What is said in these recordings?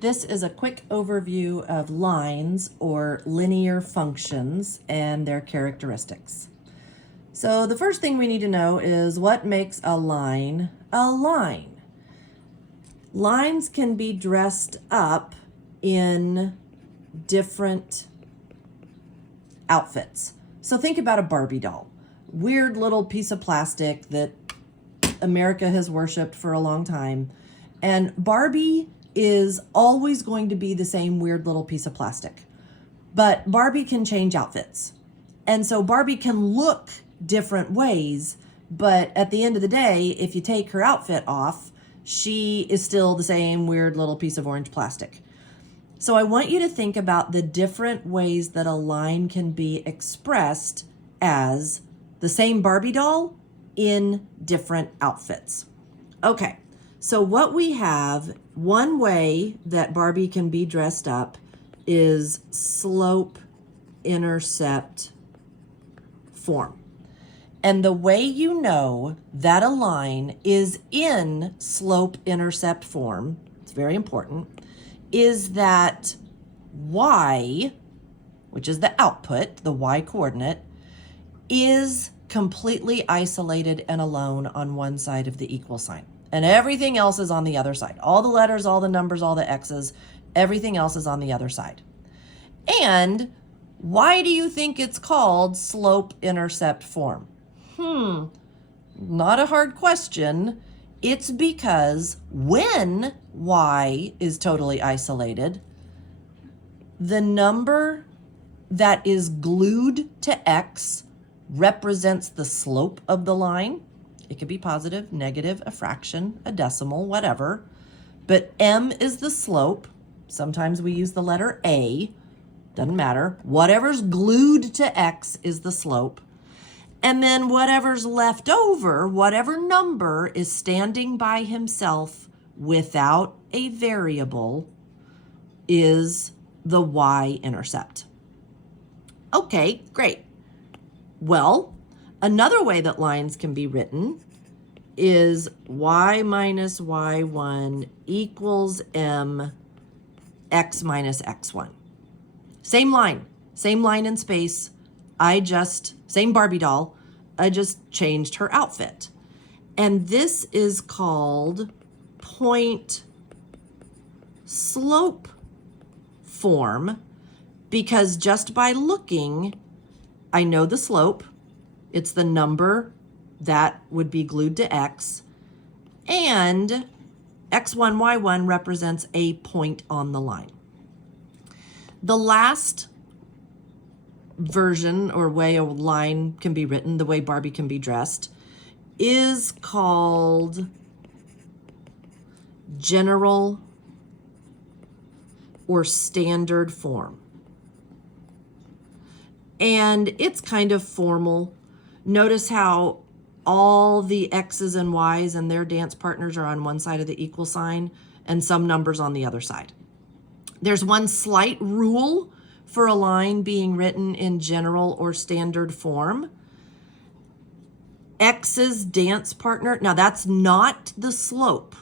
This is a quick overview of lines or linear functions and their characteristics. So the first thing we need to know is what makes a line a line. Lines can be dressed up in different outfits. So think about a Barbie doll. Weird little piece of plastic that America has worshipped for a long time. And Barbie is always going to be the same weird little piece of plastic. But Barbie can change outfits. And so Barbie can look different ways, but at the end of the day, if you take her outfit off, she is still the same weird little piece of orange plastic. So I want you to think about the different ways that a line can be expressed as the same Barbie doll in different outfits. Okay, so what we have, one way that Barbie can be dressed up is slope-intercept form. And the way you know that a line is in slope-intercept form, it's very important, is that y, which is the output, the y coordinate, is completely isolated and alone on one side of the equal sign. And everything else is on the other side. All the letters, all the numbers, all the x's, everything else is on the other side. And why do you think it's called slope-intercept form? Not a hard question. It's because when y is totally isolated, the number that is glued to x represents the slope of the line. It could be positive, negative, a fraction, a decimal, whatever. But m is the slope. Sometimes we use the letter a. Doesn't matter. Whatever's glued to x is the slope. And then whatever's left over, whatever number is standing by himself without a variable, is the y-intercept. Okay, great. Well, another way that lines can be written is y minus y1 equals m x minus x1. Same line in space. Same Barbie doll, I just changed her outfit. And this is called point slope form because just by looking, I know the slope. It's the number that would be glued to x. And x1, y1 represents a point on the line. The last version or way a line can be written, the way Barbie can be dressed, is called general or standard form. And it's kind of formal. Notice how all the x's and y's and their dance partners are on one side of the equal sign and some numbers on the other side. There's one slight rule for a line being written in general or standard form. X's dance partner, now that's not the slope.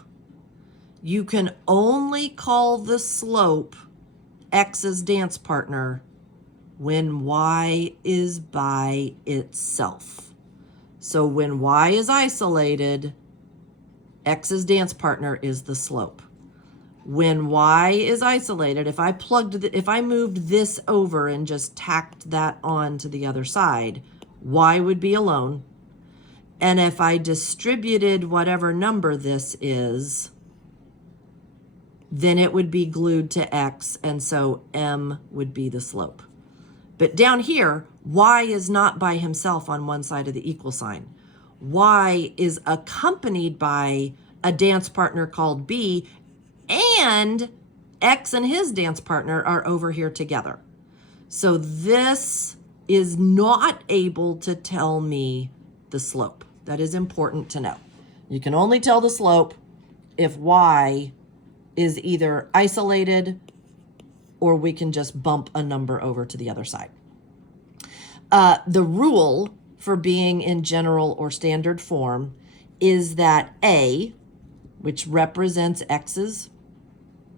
You can only call the slope X's dance partner when y is by itself. So when y is isolated, X's dance partner is the slope. When y is isolated, if I moved this over and just tacked that on to the other side, y would be alone. And if I distributed whatever number this is, then it would be glued to x, and so m would be the slope. But down here, y is not by himself on one side of the equal sign. Y is accompanied by a dance partner called b, and X and his dance partner are over here together. So this is not able to tell me the slope. That is important to know. You can only tell the slope if Y is either isolated or we can just bump a number over to the other side. The rule for being in general or standard form is that A, which represents X's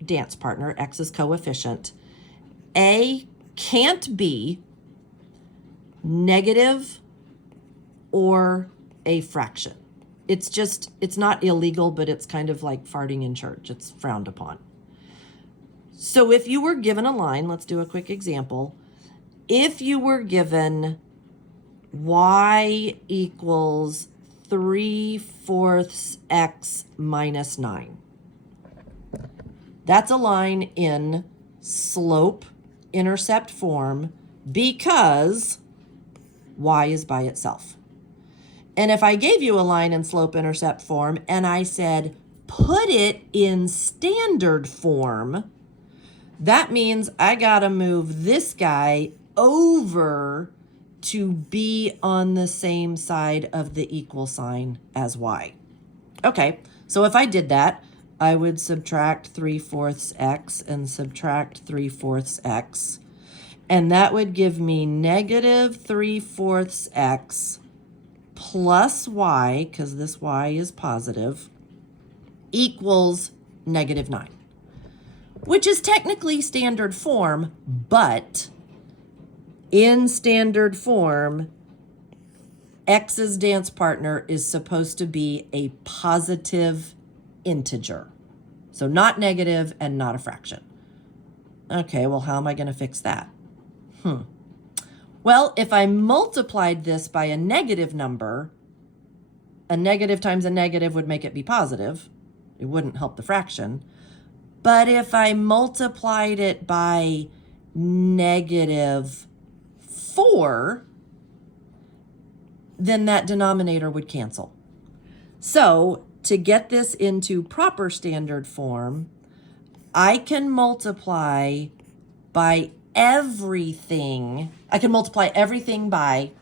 dance partner, x's coefficient, a can't be negative or a fraction. It's not illegal, but it's kind of like farting in church. It's frowned upon. So if you were given a line, let's do a quick example. If you were given y equals 3/4 x minus 9, that's a line in slope-intercept form because y is by itself. And if I gave you a line in slope-intercept form and I said, put it in standard form, that means I gotta move this guy over to be on the same side of the equal sign as y. Okay, so if I did that, I would subtract 3/4 x and subtract 3/4 x, and that would give me negative 3/4 x plus y, because this y is positive, equals negative 9, which is technically standard form, but in standard form, x's dance partner is supposed to be a positive integer. So not negative and not a fraction. Okay, well, how am I going to fix that? Well, if I multiplied this by a negative number, a negative times a negative would make it be positive. It wouldn't help the fraction. But if I multiplied it by negative 4, then that denominator would cancel. So to get this into proper standard form, I can multiply by everything. I can multiply everything by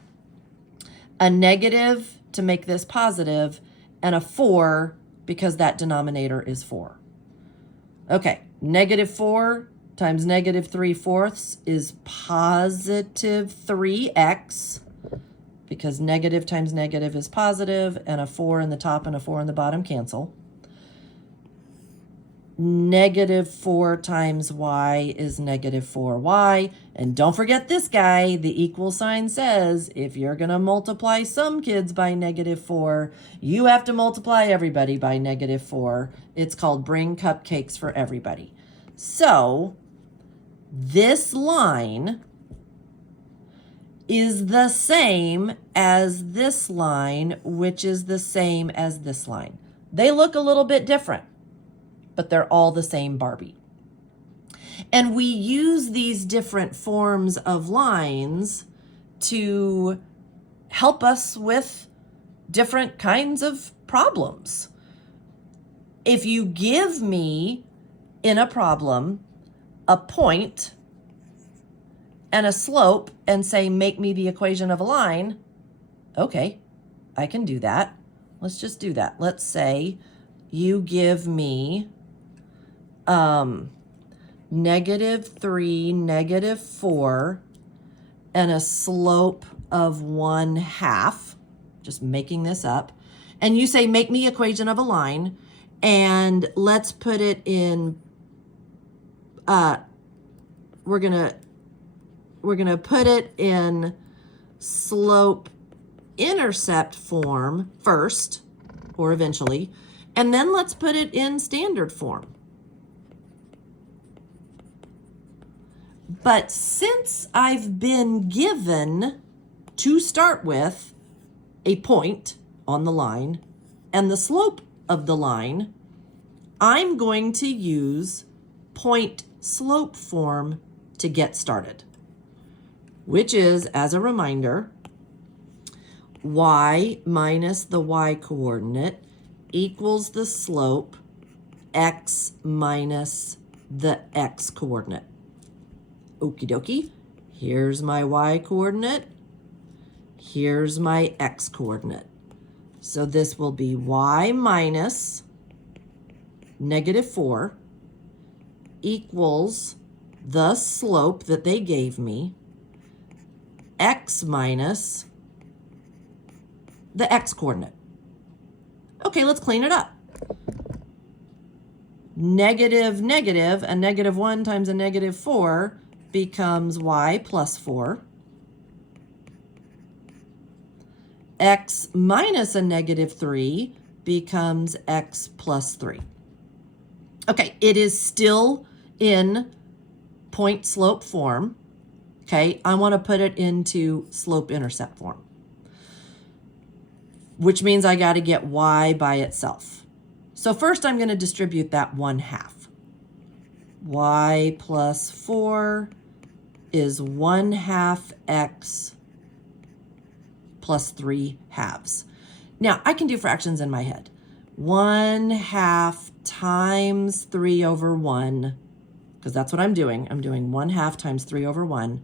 a negative to make this positive and a 4 because that denominator is 4. Okay, negative 4 times negative 3/4 is positive 3x, because negative times negative is positive, and a 4 in the top and a 4 in the bottom cancel. Negative 4 times y is negative 4y. And don't forget this guy, the equal sign says if you're going to multiply some kids by negative 4, you have to multiply everybody by negative 4. It's called bring cupcakes for everybody. So this line is the same as this line, which is the same as this line. They look a little bit different, but they're all the same Barbie. And we use these different forms of lines to help us with different kinds of problems. If you give me in a problem a point and a slope and say, make me the equation of a line, okay, I can do that. Let's just do that. Let's say you give me -3, -4, and a slope of 1/2, just making this up. And you say, make me equation of a line, and let's put it in, we're gonna put it in slope intercept form first, or eventually, and then let's put it in standard form. But since I've been given, to start with, a point on the line and the slope of the line, I'm going to use point slope form to get started, which is, as a reminder, y minus the y coordinate equals the slope x minus the x coordinate. Okie dokie, here's my y coordinate, here's my x coordinate. So this will be y minus -4 equals the slope that they gave me, x minus the x coordinate. Okay, let's clean it up. negative, negative, a negative 1 times a negative 4 becomes y plus 4. X minus a negative 3 becomes x plus 3. Okay, it is still in point slope form. Okay, I want to put it into slope intercept form, which means I got to get y by itself. So first I'm going to distribute that 1/2. Y plus 4 is 1/2 x plus 3/2. Now I can do fractions in my head. 1/2 times 3 over 1, because that's what I'm doing. I'm doing 1/2 times 3 over 1.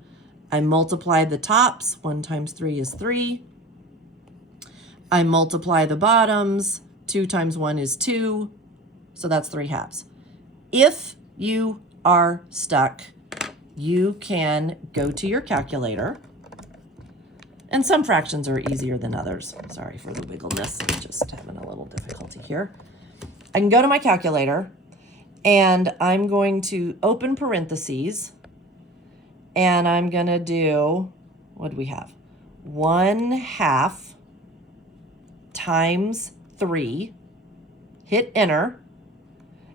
I multiply the tops. 1 times 3 is 3. I multiply the bottoms. 2 times 1 is 2. So that's 3/2. If you are stuck, you can go to your calculator. And some fractions are easier than others. Sorry for the wiggleness. I'm just having a little difficulty here. I can go to my calculator, and I'm going to open parentheses, and I'm going to do, what do we have? 1/2 times 3, hit enter,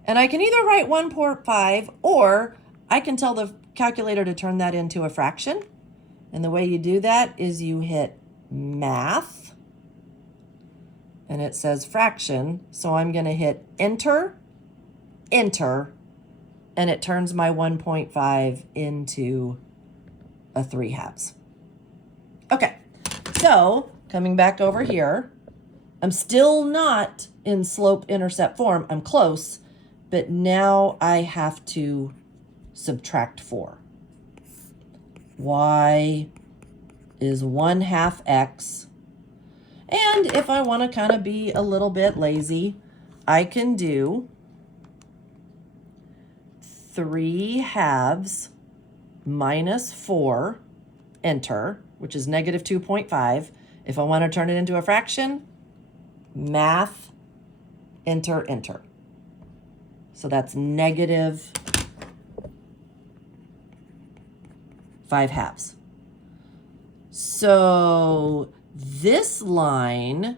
and I can either write 1.5, or I can tell the calculator to turn that into a fraction. And the way you do that is you hit math, and it says fraction. So I'm going to hit enter, enter, and it turns my 1.5 into a 3/2. Okay, so coming back over here, I'm still not in slope intercept form. I'm close, but now I have to subtract 4. Y is 1/2 x. And if I want to kind of be a little bit lazy, I can do 3/2 minus 4, enter, which is negative 2.5. If I want to turn it into a fraction, math, enter, enter. So that's negative 5/2. So this line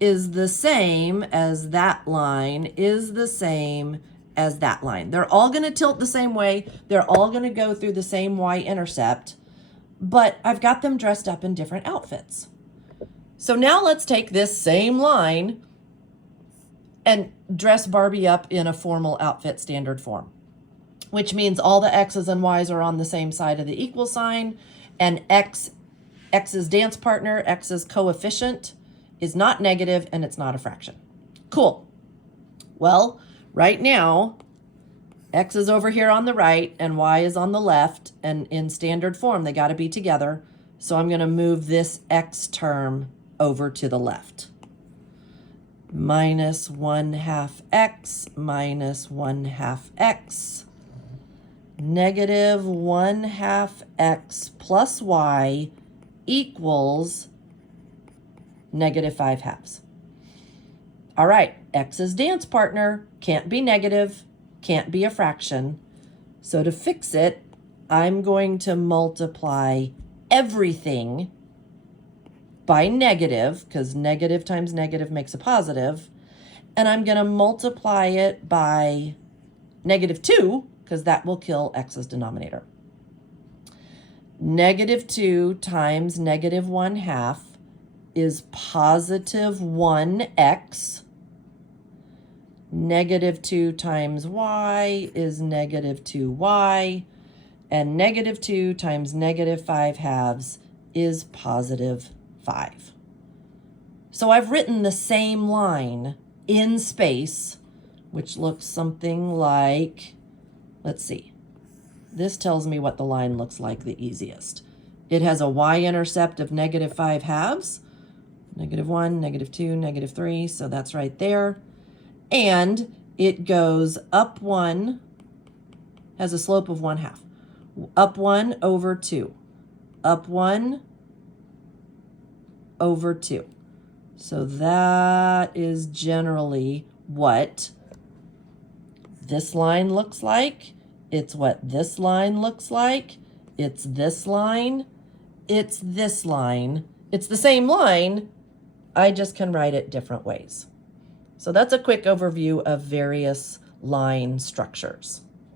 is the same as that line is the same as that line. They're all going to tilt the same way. They're all going to go through the same y-intercept, but I've got them dressed up in different outfits. So now let's take this same line and dress Barbie up in a formal outfit standard form, which means all the x's and y's are on the same side of the equal sign, and x's dance partner, x's coefficient, is not negative, and it's not a fraction. Cool. Well, right now, x is over here on the right, and y is on the left, and in standard form, they got to be together. So I'm going to move this x term over to the left. Minus 1/2 x minus 1/2 x. Negative 1/2 x plus y equals negative 5/2. All right, x's dance partner can't be negative, can't be a fraction. So to fix it, I'm going to multiply everything by negative, because negative times negative makes a positive, and I'm going to multiply it by negative 2, because that will kill x's denominator. Negative 2 times negative 1/2 is positive 1x. Negative 2 times y is negative 2y. And negative 2 times negative 5/2 is positive 5. So I've written the same line in space, which looks something like, let's see. This tells me what the line looks like the easiest. It has a y-intercept of negative 5/2, negative 1, negative 2, negative 3, so that's right there. And it goes up 1, has a slope of 1/2. Up 1 over 2. Up 1 over 2. So that is generally what this line looks like. It's what this line looks like. It's this line. It's this line. It's the same line. I just can write it different ways. So that's a quick overview of various line structures.